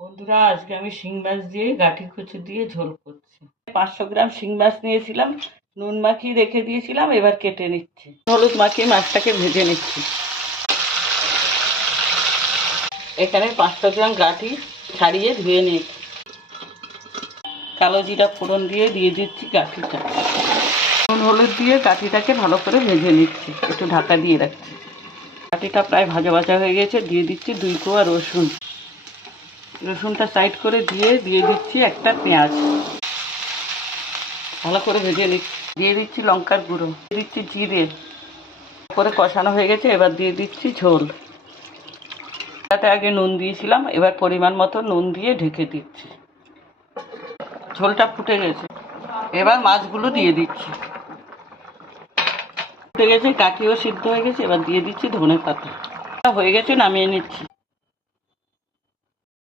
বন্ধুরা, আজকে আমি শিং মাছ দিয়ে গাঠির কচু দিয়ে ঝোল করছি। 500 গ্রাম শিং মাছ নিয়েছিলাম, নুন মাখিয়ে রেখে দিয়েছিলাম, এবার কেটে নিচ্ছি। হলুদ মাখিয়ে মাছটাকে ভেজে নিচ্ছি। এখানে 500 গ্রাম গাঠি ছাড়িয়ে ধুয়ে নিয়েছি। কালো জিরা ফোড়ন দিয়ে দিচ্ছি গাঠিটা। নুন হলুদ দিয়ে গাঠিটাকে ভালো করে ভেজে নিচ্ছি, একটু ঢাকা দিয়ে রাখছি। গাঠিটা প্রায় ভাজা ভাজা হয়ে গেছে, দিয়ে দিচ্ছি 2 কোয়া রসুন। রসুনটা সাইড করে দিয়ে দিচ্ছি একটা পেঁয়াজ, ভালো করে ভেজে নিচ্ছি। দিয়ে দিচ্ছি লঙ্কার গুঁড়ো, দিয়ে দিচ্ছি জিরে। করে কষানো হয়ে গেছে, এবার দিয়ে দিচ্ছি ঝোল। তাতে আগে নুন দিয়েছিলাম, এবার পরিমাণ মতো নুন দিয়ে ঢেকে দিচ্ছি। ঝোলটা ফুটে গেছে, এবার মাছগুলো দিয়ে দিচ্ছি। ফুটে গেছে, কাঠিও সিদ্ধ হয়ে গেছে, এবার দিয়ে দিচ্ছি ধনে পাতা। হয়ে গেছে, নামিয়ে নিচ্ছি।